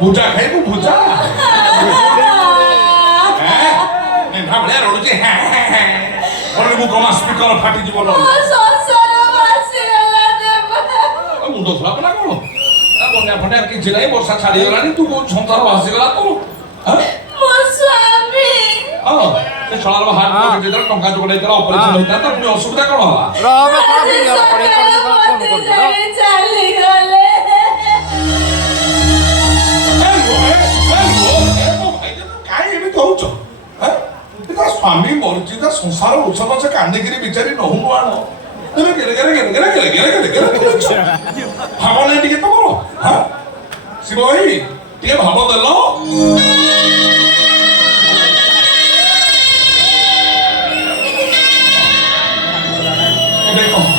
বুজা খাইব বুজা ভাবলে রড়ুছে বলে মু কমা স্পিকর ফাটি যাব মুন্ড খরাপ না কোন বন্যা ফন্যা কিছু নাই বর্ষা ছাড়ি গলানি তু সংসার ভাসি গলা তো ମୋ ସ୍ୱାମୀ ସେ ଛଳାର ହାତ ଯେତେବେଳେ ଟଙ୍କା ଯୋଗାଇ ଦେଲା ଅପରେସନ ହେଇଥିଲା ତାର ପୁଣି ଅସୁବିଧା କଣ ହେଲା ଚାଲିଗଲେ କାହିଁ ଏମିତି ହଉଛ ସ୍ୱାମୀ ମରିଛି ତା ସଂସାର ଔଷଧ ସେ କାନ୍ଦିକିରି ବିଚାରି ନହୁଁ ଆଣ ତେବେ ଗେରେ ଗେରେ ଗେରେ ଗେରେ ଗେରେ ଗେରେ ଗେରେ ଗେରେ କରୁଛ ଭାବ ନାହିଁ ଟିକେ ତମର ଶିବ ଭାଇ ଟିକେ ଭାବ ଦେଲ ଦେଖ